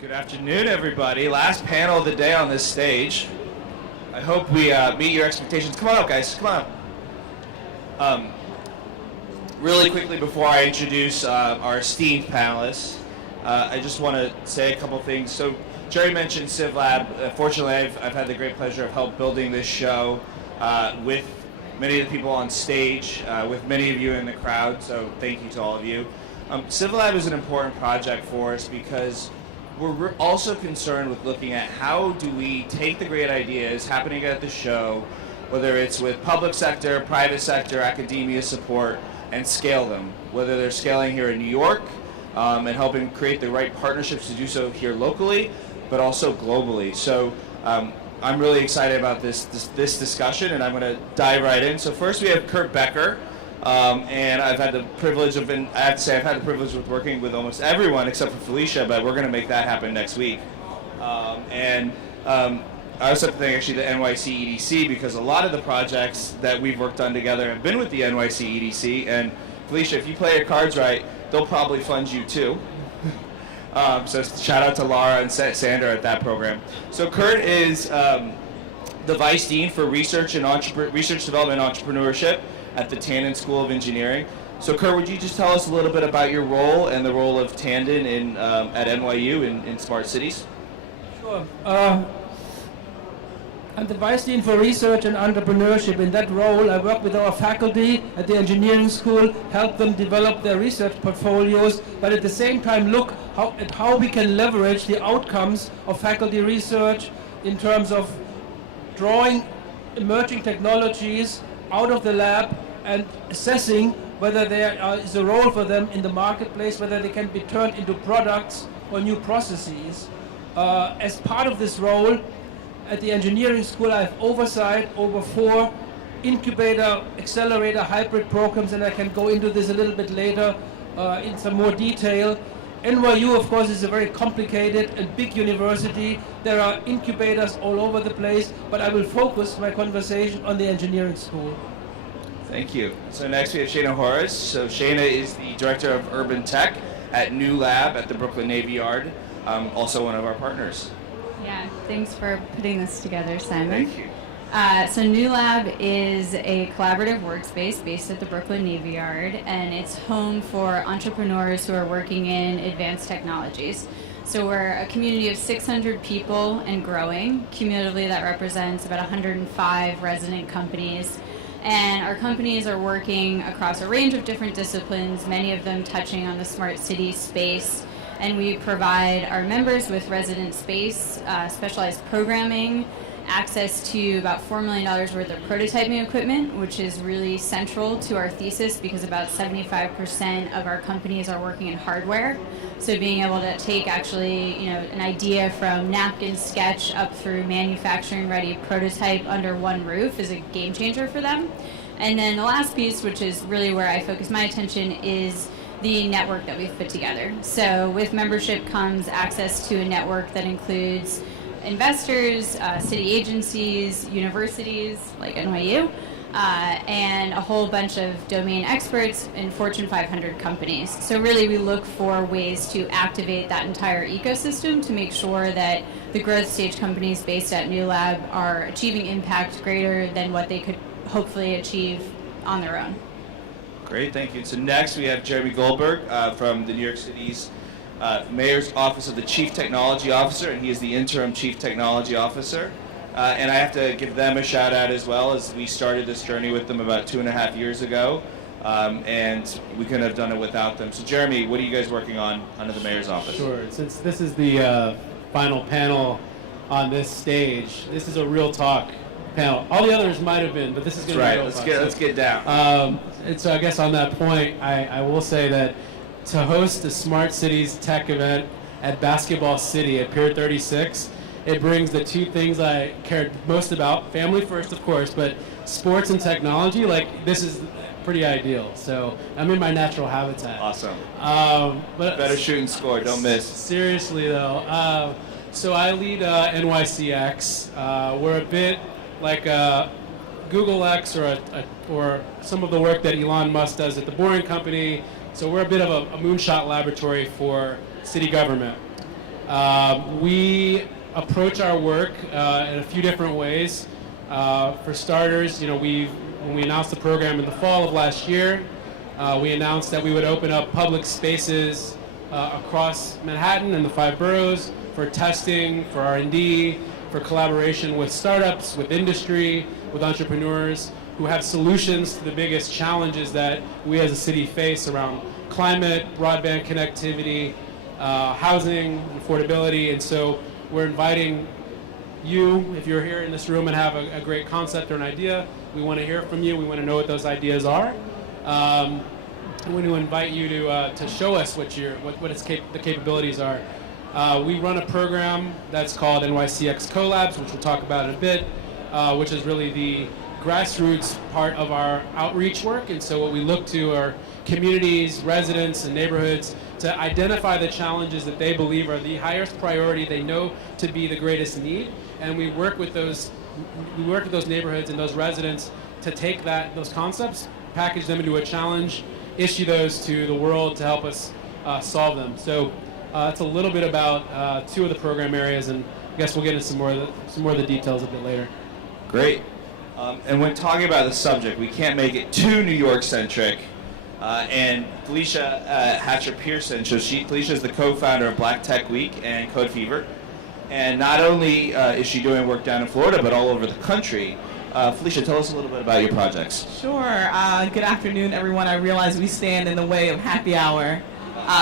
Good afternoon, everybody. Last panel of the day on this stage. I hope we meet your expectations. Come on up, guys. Come on up. Really quickly before I introduce our esteemed panelists, I just want to say a couple things. So Jerry mentioned CivLab. Fortunately, I've had the great pleasure of help building this show with many of the people on stage, with many of you in the crowd, so thank you to all of you. CivLab is an important project for us because we're also concerned with looking at how do we take the great ideas happening at the show, whether it's with public sector, private sector, academia support, and scale them, whether they're scaling here in New York and helping create the right partnerships to do so here locally, but also globally. So I'm really excited about this discussion, and I'm going to dive right in. So first we have Kirk Becker. And I've had the privilege of, I have to say, I've had the privilege of working with almost everyone except for Felecia, but we're going to make that happen next week. I also have to thank actually the NYCEDC because a lot of the projects that we've worked on together have been with the NYCEDC, and Felecia, if you play your cards right, they'll probably fund you too. So shout out to Laura and Sander at that program. So Kurt is the Vice Dean for Research Development and Entrepreneurship at the Tandon School of Engineering. So Kurt, would you just tell us a little bit about your role and the role of Tandon at NYU in smart cities? Sure. I'm the Vice Dean for Research and Entrepreneurship. In that role, I work with our faculty at the engineering school, help them develop their research portfolios, but at the same time look at how we can leverage the outcomes of faculty research in terms of drawing emerging technologies out of the lab and assessing whether there is a role for them in the marketplace, whether they can be turned into products or new processes. As part of this role, at the engineering school, I have oversight over 4 incubator, accelerator, hybrid programs, and I can go into this a little bit later in some more detail. NYU, of course, is a very complicated and big university. There are incubators all over the place, but I will focus my conversation on the engineering school. Thank you. So next we have Shaina Horowitz. So Shaina is the Director of Urban Tech at New Lab at the Brooklyn Navy Yard, also one of our partners. Yeah, thanks for putting this together, Simon. Thank you. So New Lab is a collaborative workspace based at the Brooklyn Navy Yard, and it's home for entrepreneurs who are working in advanced technologies. So we're a community of 600 people and growing. Cumulatively, that represents about 105 resident companies. And our companies are working across a range of different disciplines, many of them touching on the smart city space. And we provide our members with resident space, specialized programming, access to about $4 million worth of prototyping equipment, which is really central to our thesis because about 75% of our companies are working in hardware. So being able to take actually, an idea from napkin sketch up through manufacturing ready prototype under one roof is a game changer for them. And then the last piece, which is really where I focus my attention, is the network that we've put together. So with membership comes access to a network that includes investors, city agencies, universities like NYU, and a whole bunch of domain experts in Fortune 500 companies. So really we look for ways to activate that entire ecosystem to make sure that the growth stage companies based at New Lab are achieving impact greater than what they could hopefully achieve on their own. Great, thank you. So next we have Jeremy Goldberg from the New York City's Mayor's Office of the Chief Technology Officer, and he is the interim Chief Technology Officer. And I have to give them a shout out as well, as we started this journey with them about 2.5 years ago, and we couldn't have done it without them. So Jeremy, what are you guys working on under the Mayor's Office? Sure, since this is the final panel on this stage, this is a real talk panel. All the others might have been, but this is going to be real talk. Let's get down. And so I guess on that point, I will say that to host the Smart Cities Tech event at Basketball City at Pier 36, it brings the two things I cared most about, family first, of course, but sports and technology, this is pretty ideal. So I'm in my natural habitat. Awesome. But better shoot and score, don't miss. Seriously, though. So I lead NYCx. We're a bit like Google X or some of the work that Elon Musk does at the Boring Company. So we're a bit of a moonshot laboratory for city government. We approach our work in a few different ways. For starters, when we announced the program in the fall of last year, we announced that we would open up public spaces across Manhattan and the 5 boroughs for testing, for R&D, for collaboration with startups, with industry, with entrepreneurs who have solutions to the biggest challenges that we as a city face around climate, broadband connectivity, housing, affordability. And so we're inviting you, if you're here in this room and have a great concept or an idea, we want to hear from you. We want to know what those ideas are. We want to invite you to show us what the capabilities are. We run a program that's called NYCx Collabs, which we'll talk about in a bit, which is really the grassroots part of our outreach work. And so what we look to are communities, residents, and neighborhoods to identify the challenges that they believe are the highest priority, they know to be the greatest need. And we work with those neighborhoods and those residents to take those concepts, package them into a challenge, issue those to the world to help us solve them. So it's a little bit about 2 of the program areas, and I guess we'll get into some more of the details a bit later. Great. And when talking about the subject, we can't make it too New York-centric. And Felecia Hatcher-Pearson, Felecia is the co-founder of Blacktech Week and Code Fever. And not only is she doing work down in Florida, but all over the country. Felecia, tell us a little bit about your projects. Sure. Good afternoon, everyone. I realize we stand in the way of happy hour,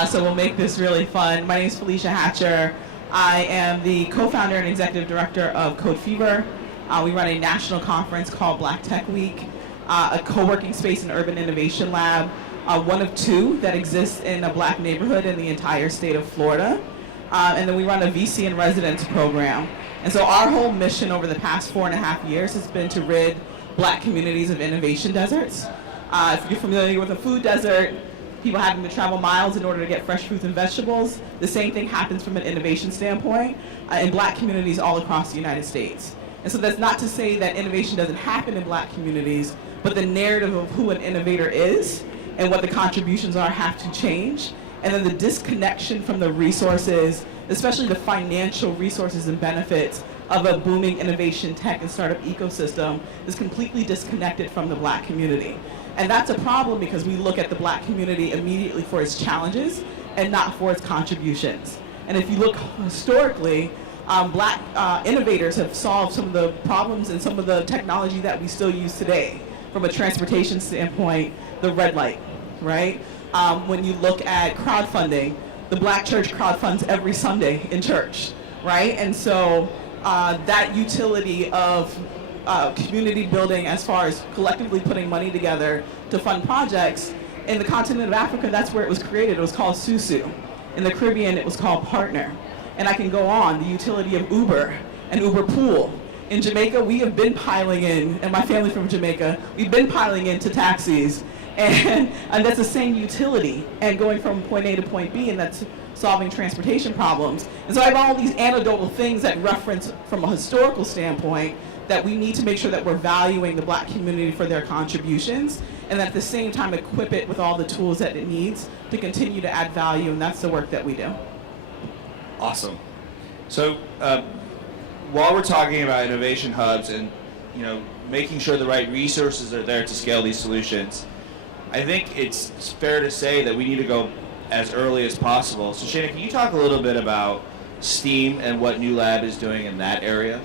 so we'll make this really fun. My name is Felecia Hatcher. I am the co-founder and executive director of Code Fever. We run a national conference called Blacktech Week, a co-working space and urban innovation lab, one of 2 that exists in a black neighborhood in the entire state of Florida. And then we run a VC and residence program. And so our whole mission over the past 4.5 years has been to rid black communities of innovation deserts. If you're familiar with a food desert, people having to travel miles in order to get fresh fruits and vegetables, the same thing happens from an innovation standpoint in black communities all across the United States. And so that's not to say that innovation doesn't happen in black communities, but the narrative of who an innovator is and what the contributions are have to change. And then the disconnection from the resources, especially the financial resources and benefits of a booming innovation tech and startup ecosystem, is completely disconnected from the black community. And that's a problem because we look at the black community immediately for its challenges and not for its contributions. And if you look historically, black innovators have solved some of the problems and some of the technology that we still use today. From a transportation standpoint, the red light, right? When you look at crowdfunding, the black church crowdfunds every Sunday in church, right? And so that utility of community building as far as collectively putting money together to fund projects, in the continent of Africa, that's where it was created. It was called Susu. In the Caribbean, it was called Partner. And I can go on, the utility of Uber and Uber Pool. In Jamaica, we have been piling in, and my family from Jamaica, we've been piling into taxis, and that's the same utility, and going from point A to point B, and that's solving transportation problems. And so I have all these anecdotal things that reference from a historical standpoint that we need to make sure that we're valuing the black community for their contributions, and at the same time equip it with all the tools that it needs to continue to add value, and that's the work that we do. Awesome. So while we're talking about innovation hubs and making sure the right resources are there to scale these solutions, I think it's fair to say that we need to go as early as possible. So Shaina, can you talk a little bit about STEAM and what New Lab is doing in that area?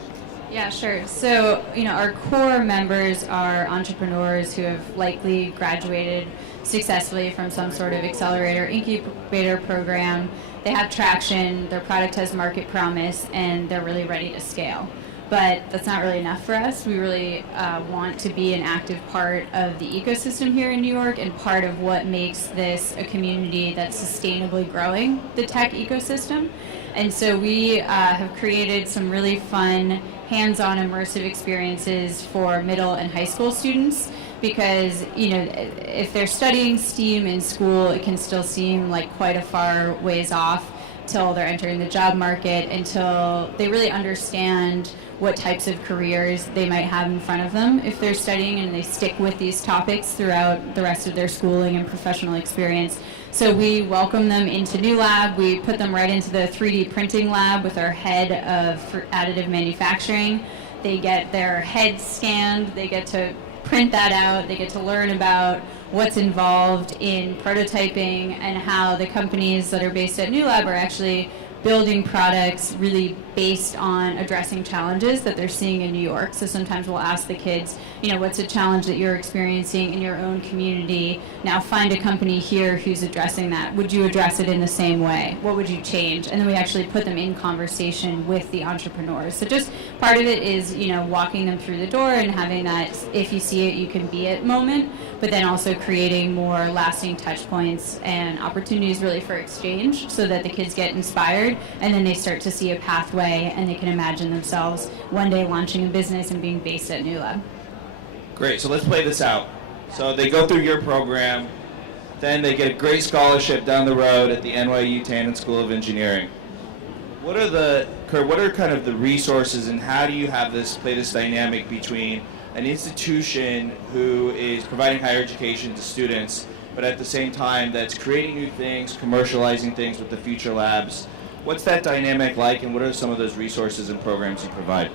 Yeah, sure. So, our core members are entrepreneurs who have likely graduated successfully from some sort of accelerator incubator program. They have traction, their product has market promise, and they're really ready to scale. But that's not really enough for us. We really want to be an active part of the ecosystem here in New York and part of what makes this a community that's sustainably growing the tech ecosystem. And so we have created some really fun, hands-on immersive experiences for middle and high school students because, if they're studying STEAM in school, it can still seem like quite a far ways off till they're entering the job market, until they really understand what types of careers they might have in front of them if they're studying and they stick with these topics throughout the rest of their schooling and professional experience. So we welcome them into New Lab. We put them right into the 3D printing lab with our head of additive manufacturing. They get their head scanned. They get to print that out. They get to learn about what's involved in prototyping and how the companies that are based at New Lab are actually building products really based on addressing challenges that they're seeing in New York. So sometimes we'll ask the kids, what's a challenge that you're experiencing in your own community? Now find a company here who's addressing that. Would you address it in the same way? What would you change? And then we actually put them in conversation with the entrepreneurs. So just part of it is, walking them through the door and having that if you see it, you can be it moment, but then also creating more lasting touch points and opportunities really for exchange so that the kids get inspired and then they start to see a pathway and they can imagine themselves one day launching a business and being based at New Lab. Great, so let's play this out. So they go through your program, then they get a great scholarship down the road at the NYU Tandon School of Engineering. What are kind of the resources and how do you have play this dynamic between an institution who is providing higher education to students, but at the same time that's creating new things, commercializing things with the future labs? What's that dynamic like, and what are some of those resources and programs you provide?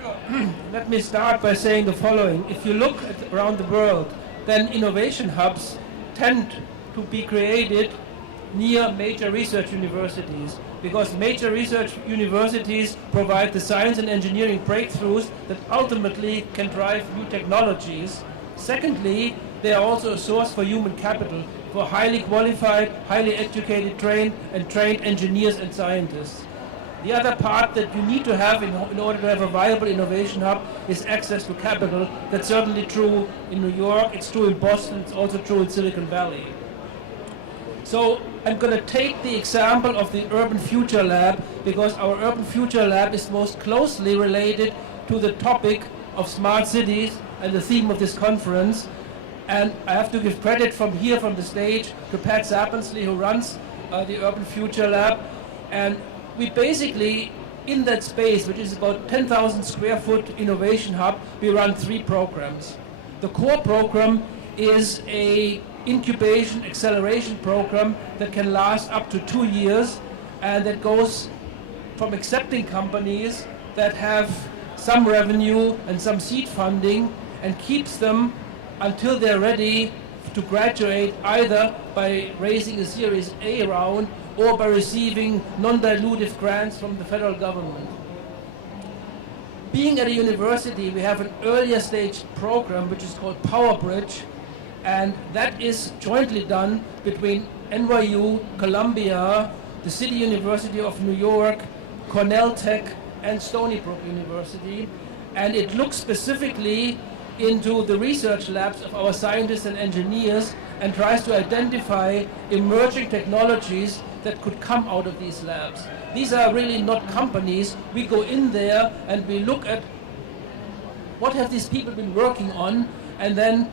Sure. Let me start by saying the following. If you look around the world, then innovation hubs tend to be created near major research universities, because major research universities provide the science and engineering breakthroughs that ultimately can drive new technologies. Secondly, they are also a source for human capital, for highly qualified, highly educated, trained engineers and scientists. The other part that you need to have in order to have a viable innovation hub is access to capital. That's certainly true in New York, it's true in Boston, it's also true in Silicon Valley. So I'm going to take the example of the Urban Future Lab because our Urban Future Lab is most closely related to the topic of smart cities and the theme of this conference. And I have to give credit from the stage to Pat Zappensley, who runs the Urban Future Lab. And we basically, in that space, which is about 10,000 square foot innovation hub, we run 3 programs. The core program is a incubation acceleration program that can last up to 2 years, and that goes from accepting companies that have some revenue and some seed funding and keeps them until they're ready to graduate, either by raising a Series A round or by receiving non-dilutive grants from the federal government. Being at a university, we have an earlier stage program which is called PowerBridge, and that is jointly done between NYU, Columbia, the City University of New York, Cornell Tech, and Stony Brook University. And it looks specifically into the research labs of our scientists and engineers and tries to identify emerging technologies that could come out of these labs. These are really not companies. We go in there and we look at what have these people been working on, and then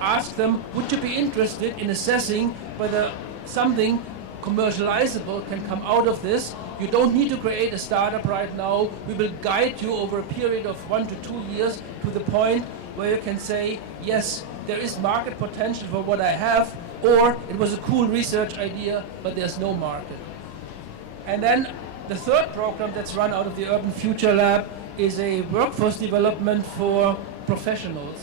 ask them, would you be interested in assessing whether something commercializable can come out of this? You don't need to create a startup right now. We will guide you over a period of 1 to 2 years to the point where you can say, yes, there is market potential for what I have, or it was a cool research idea, but there's no market. And then the third program that's run out of the Urban Future Lab is a workforce development for professionals.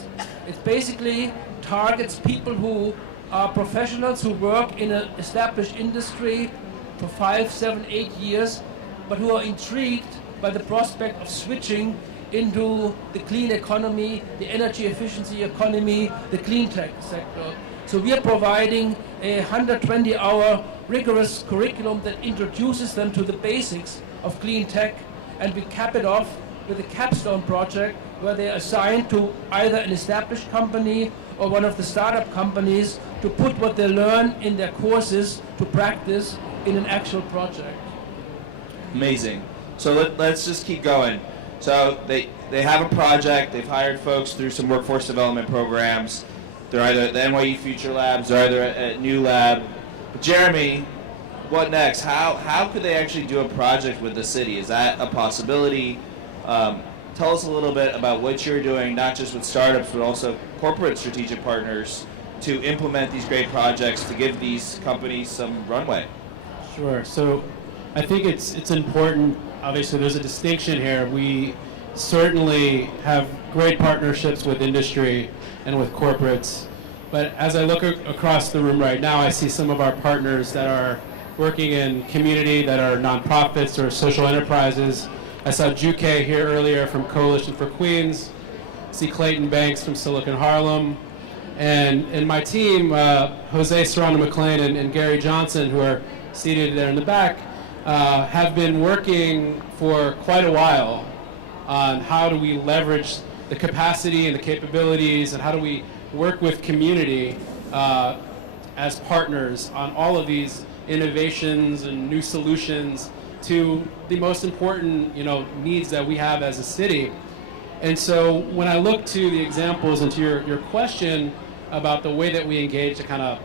It basically targets people who are professionals who work in an established industry for 5, 7, 8 years, but who are intrigued by the prospect of switching into the clean economy, the energy efficiency economy, the clean tech sector. So we are providing a 120-hour rigorous curriculum that introduces them to the basics of clean tech, and we cap it off with a capstone project where they are assigned to either an established company or one of the startup companies to put what they learn in their courses to practice in an actual project. Amazing. So let's just keep going. So they have a project, they've hired folks through some workforce development programs. They're either at the NYU Future Labs or either at New Lab. But Jeremy, what next? How could they actually do a project with the city? Is that a possibility? Tell us a little bit about what you're doing, not just with startups, but also corporate strategic partners to implement these great projects to give these companies some runway. Sure. So I think it's important. Obviously, there's a distinction here. We certainly have great partnerships with industry and with corporates. But as I look across the room right now, I see some of our partners that are working in community, that are nonprofits or social enterprises. I saw Juke here earlier from Coalition for Queens. I see Clayton Banks from Silicon Harlem. And my team, Jose Serrano McLean and Gary Johnson, who are seated there in the back, have been working for quite a while on how do we leverage the capacity and the capabilities, and how do we work with community as partners on all of these innovations and new solutions to the most important, needs that we have as a city. And so when I look to the examples and to your question about the way that we engage to kind of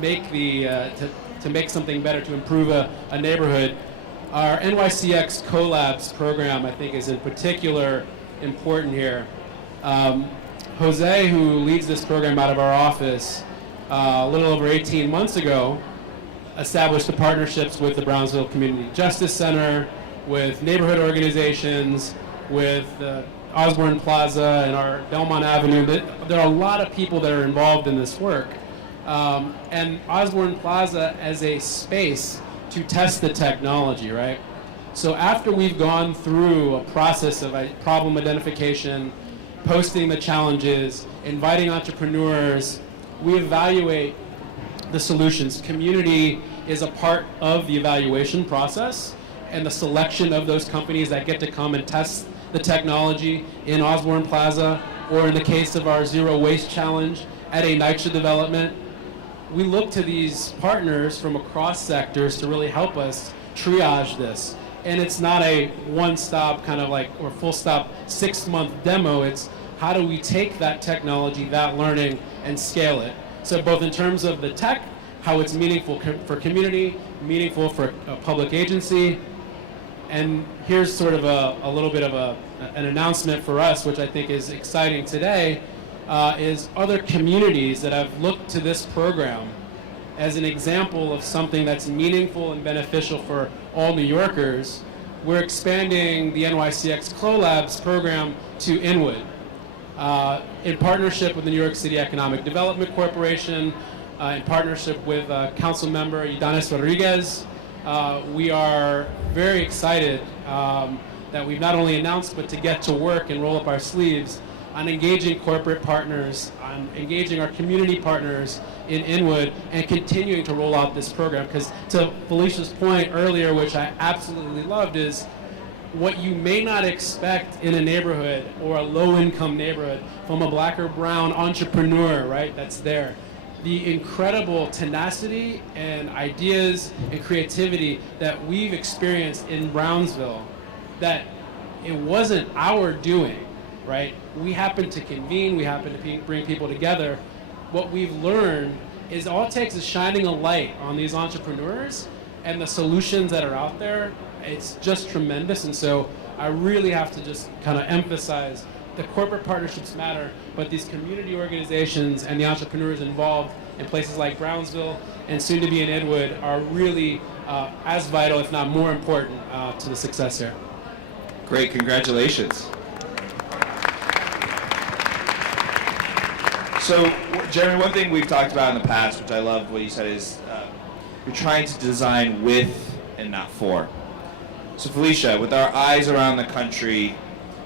make to make something better, to improve a neighborhood, our NYCx Collabs program, I think, is in particular important here. Jose, who leads this program out of our office, a little over 18 months ago, established the partnerships with the Brownsville Community Justice Center, with neighborhood organizations, with Osborne Plaza and our Belmont Avenue. There are a lot of people that are involved in this work. And Osborne Plaza as a space to test the technology, right? So after we've gone through a process of problem identification, posting the challenges, inviting entrepreneurs, we evaluate the solutions. Community is a part of the evaluation process and the selection of those companies that get to come and test the technology in Osborne Plaza, or in the case of our Zero Waste Challenge at a NYCx development. We look to these partners from across sectors to really help us triage this. And it's not a one-stop kind of or full-stop 6-month demo. It's how do we take that technology, that learning, and scale it. So both in terms of the tech, how it's meaningful for community, meaningful for a public agency. And here's sort of a little bit of an announcement for us, which I think is exciting today, is other communities that have looked to this program as an example of something that's meaningful and beneficial for all New Yorkers. We're expanding the NYCx Collabs program to Inwood. In partnership with the New York City Economic Development Corporation, in partnership with Council Member Ydanis Rodriguez, we are very excited that we've not only announced, but to get to work and roll up our sleeves on engaging corporate partners, on engaging our community partners in Inwood, and continuing to roll out this program. Because to Felicia's point earlier, which I absolutely loved, is what you may not expect in a neighborhood or a low-income neighborhood from a black or brown entrepreneur, right, that's there. The incredible tenacity and ideas and creativity that we've experienced in Brownsville, that it wasn't our doing, right? We happen to convene, we happen to bring people together. What we've learned is all it takes is shining a light on these entrepreneurs and the solutions that are out there. It's just tremendous. And so I really have to just kind of emphasize the corporate partnerships matter, but these community organizations and the entrepreneurs involved in places like Brownsville and soon to be in Inwood are really as vital, if not more important, to the success here. Great, congratulations. So, Jeremy, one thing we've talked about in the past, which I love what you said, is you're trying to design with and not for. So, Felecia, with our eyes around the country,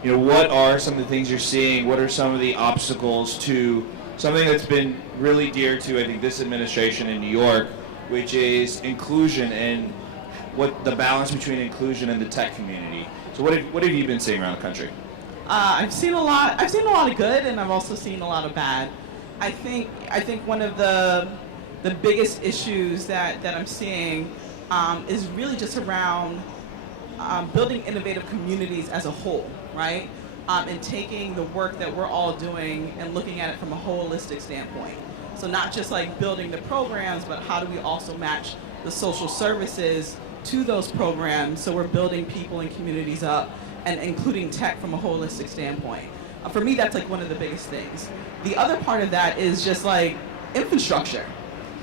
what are some of the things you're seeing? What are some of the obstacles to something that's been really dear to, I think, this administration in New York, which is inclusion and what the balance between inclusion and the tech community? So, what have you been seeing around the country? I've seen a lot of good, and I've also seen a lot of bad. I think one of the biggest issues that I'm seeing is really just around building innovative communities as a whole, right? And taking the work that we're all doing and looking at it from a holistic standpoint. So not just like building the programs, but how do we also match the social services to those programs so we're building people and communities up and including tech from a holistic standpoint. For me, that's like one of the biggest things. The other part of that is just like infrastructure.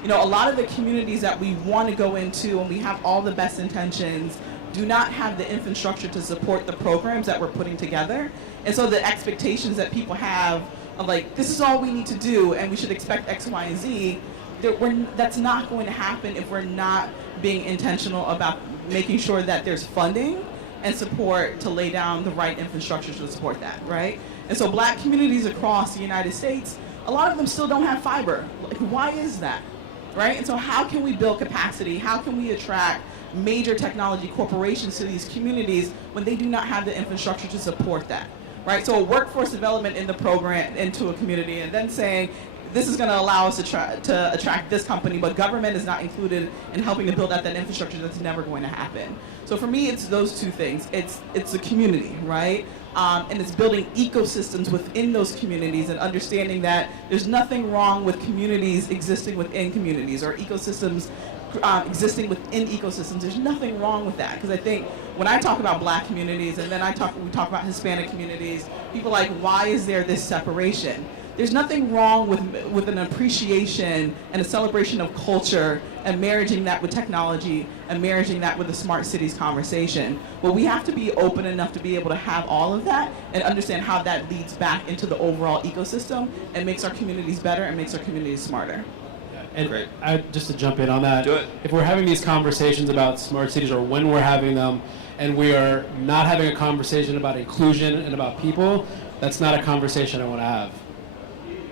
You know, a lot of the communities that we want to go into and we have all the best intentions do not have the infrastructure to support the programs that we're putting together. And so the expectations that people have of like, this is all we need to do and we should expect X, Y, and Z, that's not going to happen if we're not being intentional about making sure that there's funding and support to lay down the right infrastructure to support that, right? And so Black communities across the United States, a lot of them still don't have fiber. Like, why is that, right? And so how can we build capacity? How can we attract major technology corporations to these communities when they do not have the infrastructure to support that, right? So workforce development in the program into a community and then saying, this is going to allow us to attract this company, but government is not included in helping to build out that infrastructure. That's never going to happen. So for me, it's those two things. It's the community, right? And it's building ecosystems within those communities and understanding that there's nothing wrong with communities existing within communities or ecosystems existing within ecosystems. There's nothing wrong with that, because I think when I talk about Black communities and then we talk about Hispanic communities, people are like, why is there this separation? There's nothing wrong with an appreciation and a celebration of culture and marrying that with technology and marrying that with the smart cities conversation. But we have to be open enough to be able to have all of that and understand how that leads back into the overall ecosystem and makes our communities better and makes our communities smarter. And Great. Just to jump in on that, Do it. if we're having these conversations about smart cities or when we're having them and we are not having a conversation about inclusion and about people, that's not a conversation I want to have.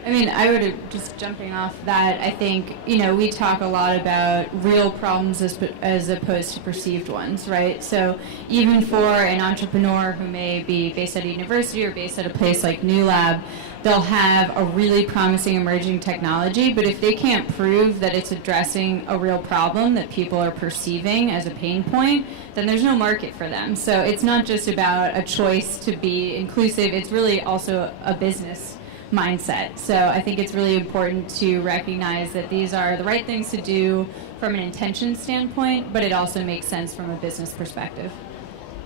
I mean, I would just jumping off that, I think, you know, we talk a lot about real problems as opposed to perceived ones, right? So even for an entrepreneur who may be based at a university or based at a place like New Lab, they'll have a really promising emerging technology, but if they can't prove that it's addressing a real problem that people are perceiving as a pain point, then there's no market for them. So it's not just about a choice to be inclusive, it's really also a business mindset. So I think it's really important to recognize that these are the right things to do from an intention standpoint, but it also makes sense from a business perspective.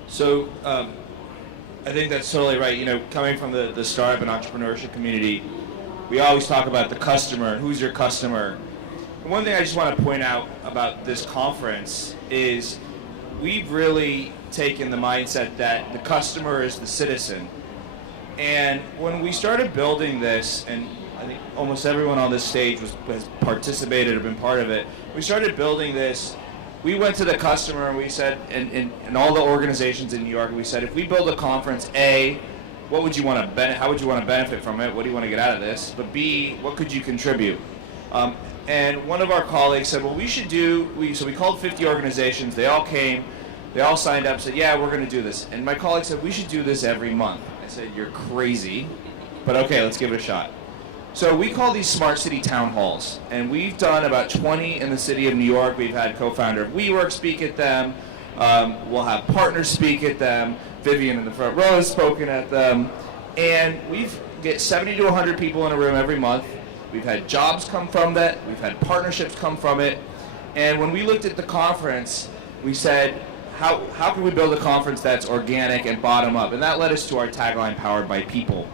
So I think that's totally right. You know, coming from the startup and entrepreneurship community, we always talk about the customer. Who's your customer? And one thing I just want to point out about this conference is we've really taken the mindset that the customer is the citizen. And when we started building this, and I think almost everyone on this stage has participated or been part of it, we started building this, we went to the customer and we said, and all the organizations in New York, we said, if we build a conference, A, what would you want to how would you want to benefit from it? What do you want to get out of this? But B, what could you contribute? And one of our colleagues said, well, we should so we called 50 organizations, they all came, they all signed up, said, yeah, we're going to do this. And my colleague said, we should do this every month. I said, you're crazy, but okay, let's give it a shot. So we call these smart city town halls, and we've done about 20 in the city of New York. We've had co-founder of WeWork speak at them. We'll have partners speak at them. Vivian in the front row has spoken at them. And we've get 70 to 100 people in a room every month. We've had jobs come from that. We've had partnerships come from it. And when we looked at the conference, we said, how can we build a conference that's organic and bottom up? And that led us to our tagline, Powered by People.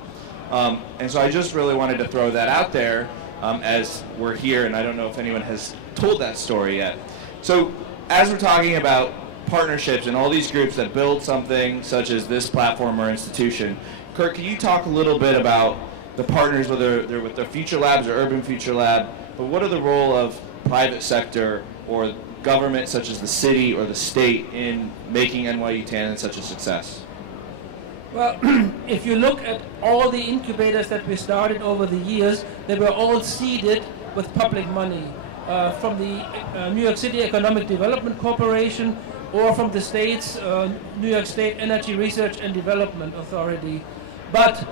And so I just really wanted to throw that out there as we're here, and I don't know if anyone has told that story yet. So as we're talking about partnerships and all these groups that build something such as this platform or institution, Kirk, can you talk a little bit about the partners, whether they're with the Future Labs or Urban Future Lab, but what are the role of private sector or government such as the city or the state in making NYU Tandon such a success? Well, if you look at all the incubators that we started over the years, they were all seeded with public money from the New York City Economic Development Corporation or from the state's New York State Energy Research and Development Authority. But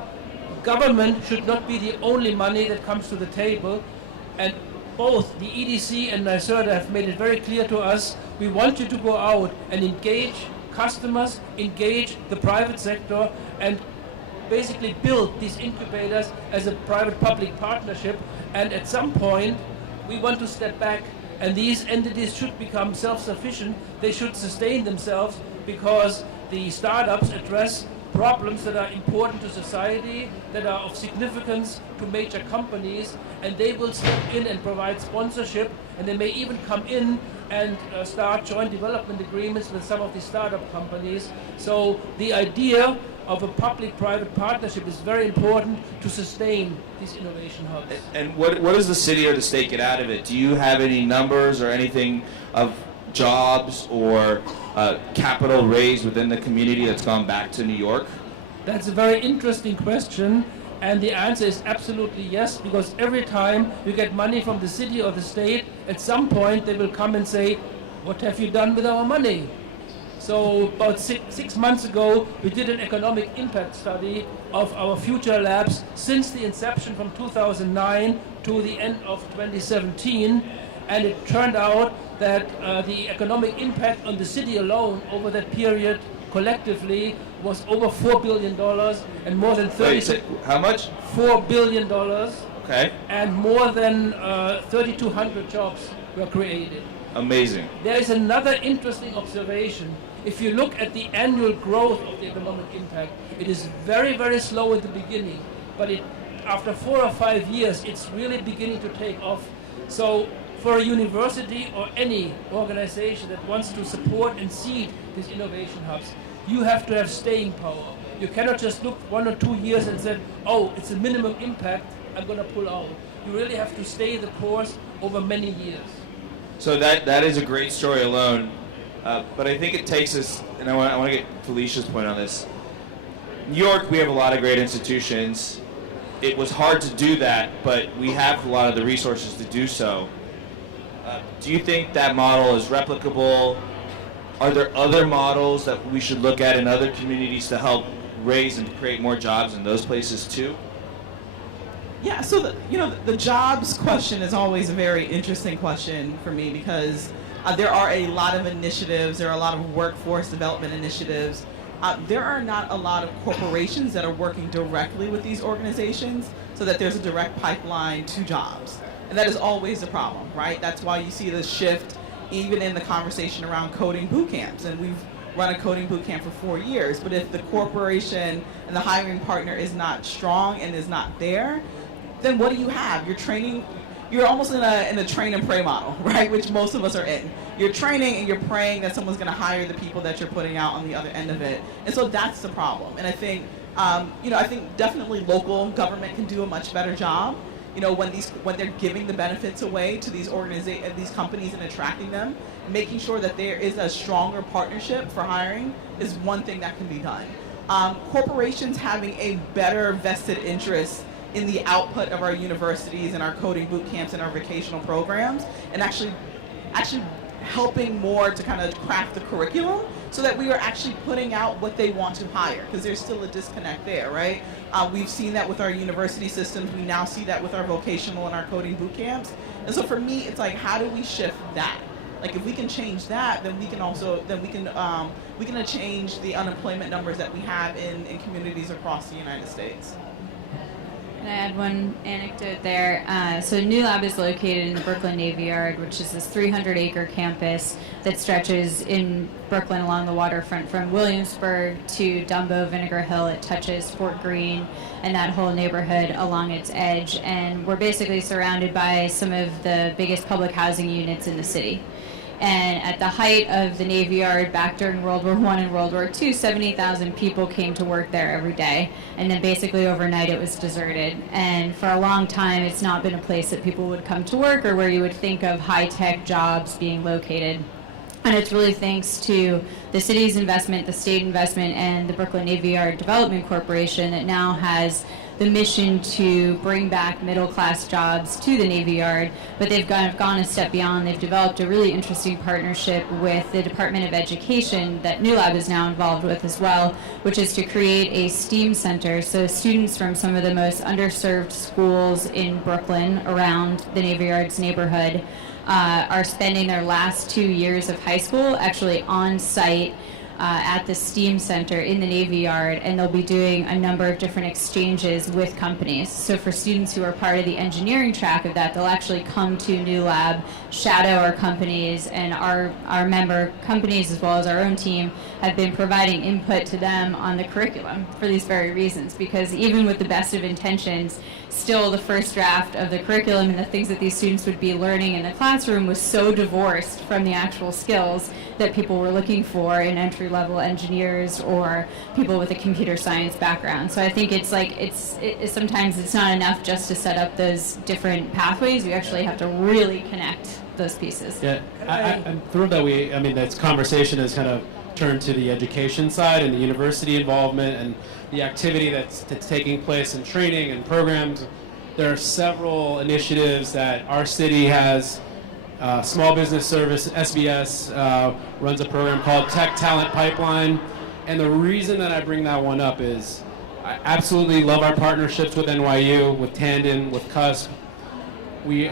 government should not be the only money that comes to the table, and both the EDC and NYCerta have made it very clear to us, we want you to go out and engage customers, engage the private sector, and basically build these incubators as a private-public partnership. And at some point, we want to step back, and these entities should become self-sufficient. They should sustain themselves because the startups address problems that are important to society, that are of significance to major companies, and they will step in and provide sponsorship, and they may even come in and start joint development agreements with some of the startup companies. So the idea of a public-private partnership is very important to sustain these innovation hubs. And what does the city or the state get out of it? Do you have any numbers or anything of jobs or capital raised within the community that's gone back to New York? That's a very interesting question, and the answer is absolutely yes, because every time you get money from the city or the state, at some point they will come and say, what have you done with our money? So about six months ago, we did an economic impact study of our future labs since the inception from 2009 to the end of 2017, and it turned out that the economic impact on the city alone over that period collectively was over $4 billion and more than 30... How much? $4 billion. Okay. And more than 3,200 jobs were created. Amazing. There is another interesting observation. If you look at the annual growth of the economic impact, it is very, very slow at the beginning, but after 4 or 5 years, it's really beginning to take off. So for a university or any organization that wants to support and seed these innovation hubs, you have to have staying power. You cannot just look 1 or 2 years and say, oh, it's a minimum impact, I'm going to pull out. You really have to stay the course over many years. So that is a great story alone, but I think it takes us, and I want to get Felicia's point on this. New York, we have a lot of great institutions. It was hard to do that, but we have a lot of the resources to do so. Do you think that model is replicable? Are there other models that we should look at in other communities to help raise and create more jobs in those places too? Yeah, so the jobs question is always a very interesting question for me because there are a lot of initiatives, there are a lot of workforce development initiatives. There are not a lot of corporations that are working directly with these organizations so that there's a direct pipeline to jobs. And that is always a problem, right? That's why you see this shift even in the conversation around coding boot camps. And we've run a coding boot camp for 4 years. But if the corporation and the hiring partner is not strong and is not there, then what do you have? You're training, you're almost in a train and pray model, right? Which most of us are in. You're training and you're praying that someone's gonna hire the people that you're putting out on the other end of it. And so that's the problem. And I think, I think definitely local government can do a much better job. When they're giving the benefits away to these these companies and attracting them, making sure that there is a stronger partnership for hiring is one thing that can be done. Corporations having a better vested interest in the output of our universities and our coding boot camps and our vocational programs, and actually helping more to kind of craft the curriculum so that we are actually putting out what they want to hire, because there's still a disconnect there, right? We've seen that with our university systems. We now see that with our vocational and our coding boot camps. And so for me, it's like, how do we shift that? Like, if we can change that, then we can change the unemployment numbers that we have in communities across the United States. Can I add one anecdote there? So New Lab is located in the Brooklyn Navy Yard, which is this 300-acre campus that stretches in Brooklyn along the waterfront from Williamsburg to Dumbo, Vinegar Hill. It touches Fort Greene and that whole neighborhood along its edge. And we're basically surrounded by some of the biggest public housing units in the city. And at the height of the Navy Yard, back during World War I and World War II, 70,000 people came to work there every day. And then basically overnight it was deserted. And for a long time, it's not been a place that people would come to work or where you would think of high-tech jobs being located. And it's really thanks to the city's investment, the state investment, and the Brooklyn Navy Yard Development Corporation that now has the mission to bring back middle-class jobs to the Navy Yard, but they've gone a step beyond. They've developed a really interesting partnership with the Department of Education that New Lab is now involved with as well, which is to create a STEAM center. So students from some of the most underserved schools in Brooklyn around the Navy Yard's neighborhood are spending their last 2 years of high school actually on site at the STEAM Center in the Navy Yard, and they'll be doing a number of different exchanges with companies. So for students who are part of the engineering track of that, they'll actually come to New Lab, shadow our companies, and our member companies as well as our own team have been providing input to them on the curriculum for these very reasons, because even with the best of intentions, still the first draft of the curriculum and the things that these students would be learning in the classroom was so divorced from the actual skills that people were looking for in entry-level engineers or people with a computer science background. So I think it's like sometimes it's not enough just to set up those different pathways. We actually have to really connect those pieces. Yeah, I'm thrilled that this conversation has kind of turned to the education side and the university involvement and the activity that's taking place in training and programs. There are several initiatives that our city has. Small Business Service, SBS, runs a program called Tech Talent Pipeline. And the reason that I bring that one up is I absolutely love our partnerships with NYU, with Tandon, with CUSP.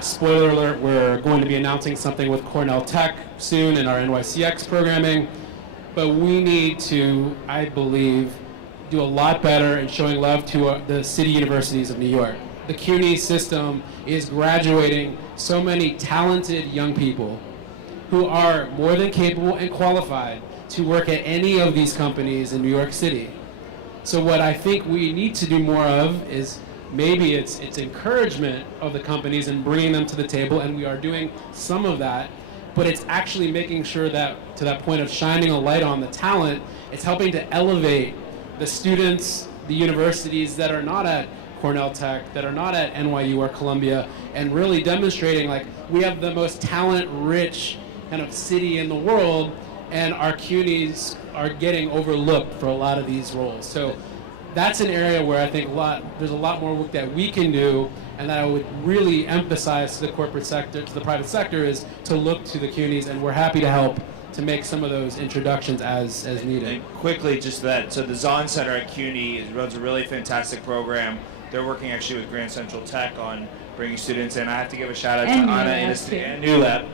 Spoiler alert, we're going to be announcing something with Cornell Tech soon in our NYCx programming. But we need to, I believe, do a lot better in showing love to the city universities of New York. The CUNY system is graduating so many talented young people who are more than capable and qualified to work at any of these companies in New York City. So what I think we need to do more of is maybe it's encouragement of the companies and bringing them to the table, and we are doing some of that, but it's actually making sure that, to that point of shining a light on the talent, it's helping to elevate the students, the universities that are not at Cornell Tech, that are not at NYU or Columbia, and really demonstrating like we have the most talent-rich kind of city in the world, and our CUNYs are getting overlooked for a lot of these roles. So that's an area where I think there's a lot more work that we can do, and that I would really emphasize to the corporate sector, to the private sector, is to look to the CUNYs, and we're happy to help to make some of those introductions as needed. And quickly, just that, so the Zahn Center at CUNY runs a really fantastic program. They're working actually with Grand Central Tech on bringing students in. I have to give a shout out to Ana and New Lab.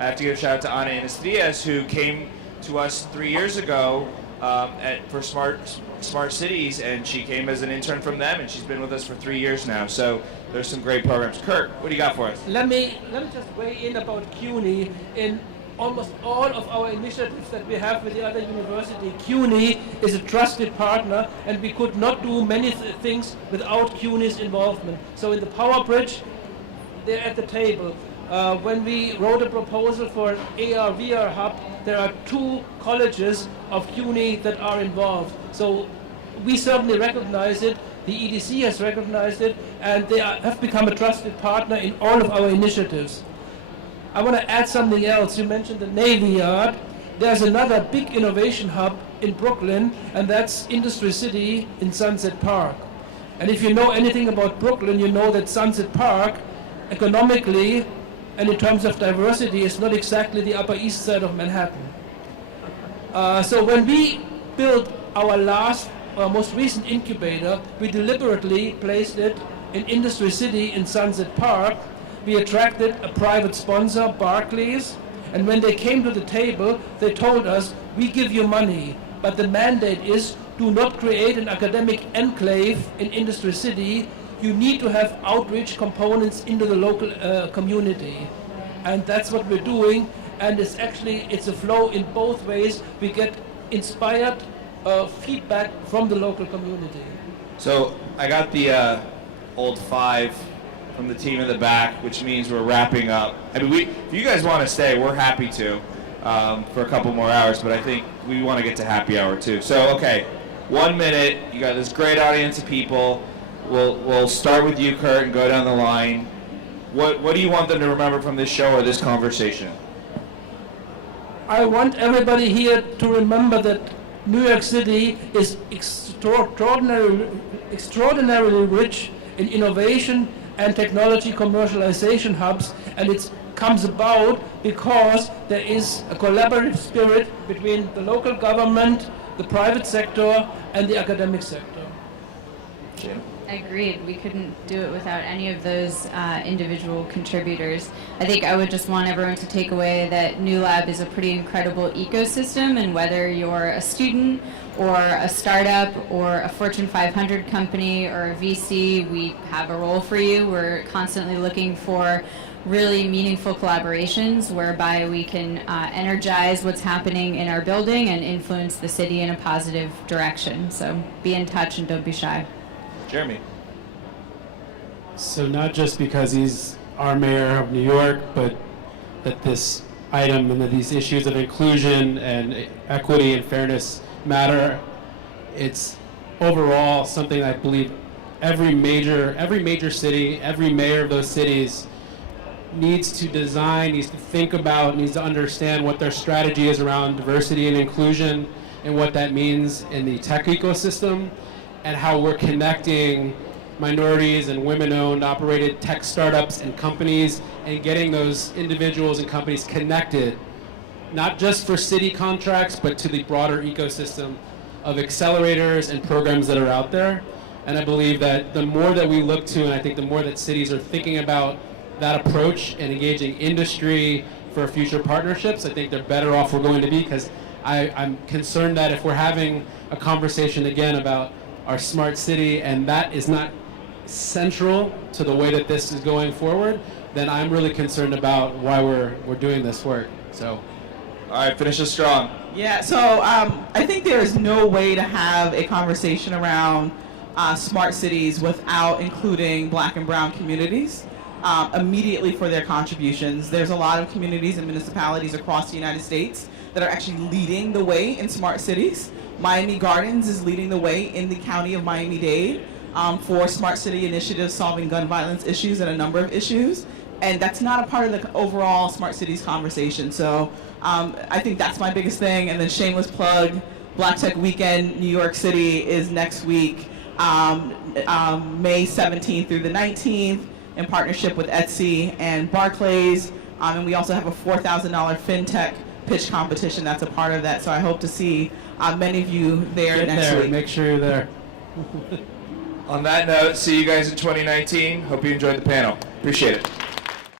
I have to give a shout out to Ana Anastidias, who came to us 3 years ago for Smart Cities, and she came as an intern from them, and she's been with us for 3 years now. So there's some great programs. Kirk, what do you got for us? Let me just weigh in about CUNY. In almost all of our initiatives that we have with the other university, CUNY is a trusted partner, and we could not do many things without CUNY's involvement. So in the Power Bridge, they're at the table. When we wrote a proposal for an AR/VR hub, there are 2 colleges of CUNY that are involved. So we certainly recognize it, the EDC has recognized it, and they have become a trusted partner in all of our initiatives. I want to add something else. You mentioned the Navy Yard. There's another big innovation hub in Brooklyn, and that's Industry City in Sunset Park. And if you know anything about Brooklyn, you know that Sunset Park, economically and in terms of diversity, is not exactly the Upper East Side of Manhattan. So when we built our most recent incubator, we deliberately placed it in Industry City in Sunset Park. We attracted a private sponsor, Barclays, and when they came to the table, they told us, we give you money, but the mandate is do not create an academic enclave in Industry City. You need to have outreach components into the local community. And that's what we're doing, and it's a flow in both ways. We get inspired feedback from the local community. So I got the old 5 from the team in the back, which means we're wrapping up. I mean, if you guys want to stay, we're happy to for a couple more hours, but I think we want to get to happy hour too. So, okay, 1 minute. You got this great audience of people. We'll start with you, Kurt, and go down the line. What do you want them to remember from this show or this conversation? I want everybody here to remember that New York City is extraordinarily rich in innovation and technology commercialization hubs, and it comes about because there is a collaborative spirit between the local government, the private sector, and the academic sector. Agreed. We couldn't do it without any of those individual contributors. I think I would just want everyone to take away that New Lab is a pretty incredible ecosystem, and whether you're a student or a startup or a Fortune 500 company or a VC, we have a role for you. We're constantly looking for really meaningful collaborations whereby we can energize what's happening in our building and influence the city in a positive direction. So be in touch and don't be shy. Jeremy. So not just because he's our mayor of New York, but that this item and that these issues of inclusion and equity and fairness matter. It's overall something I believe every major city, every mayor of those cities needs to design, needs to think about, needs to understand what their strategy is around diversity and inclusion and what that means in the tech ecosystem, and how we're connecting minorities and women-owned, operated tech startups and companies, and getting those individuals and companies connected, not just for city contracts, but to the broader ecosystem of accelerators and programs that are out there. And I believe that the more that we look to, and I think the more that cities are thinking about that approach and engaging industry for future partnerships, I think the better off we're going to be, because I'm concerned that if we're having a conversation again about our smart city, and that is not central to the way that this is going forward, then I'm really concerned about why we're doing this work. So, All right, finish us strong. Yeah, so I think there is no way to have a conversation around smart cities without including Black and Brown communities immediately for their contributions. There's a lot of communities and municipalities across the United States that are actually leading the way in smart cities. Miami Gardens is leading the way in the county of Miami-Dade for smart city initiatives solving gun violence issues and a number of issues. And that's not a part of the overall smart cities conversation. So I think that's my biggest thing. And then shameless plug, Blacktech Weekend, New York City is next week, May 17th through the 19th, in partnership with Etsy and Barclays. And we also have a $4,000 FinTech pitch competition that's a part of that. So I hope to see many of you there next week. Make sure you're there. On that note, see you guys in 2019. Hope you enjoyed the panel. Appreciate it.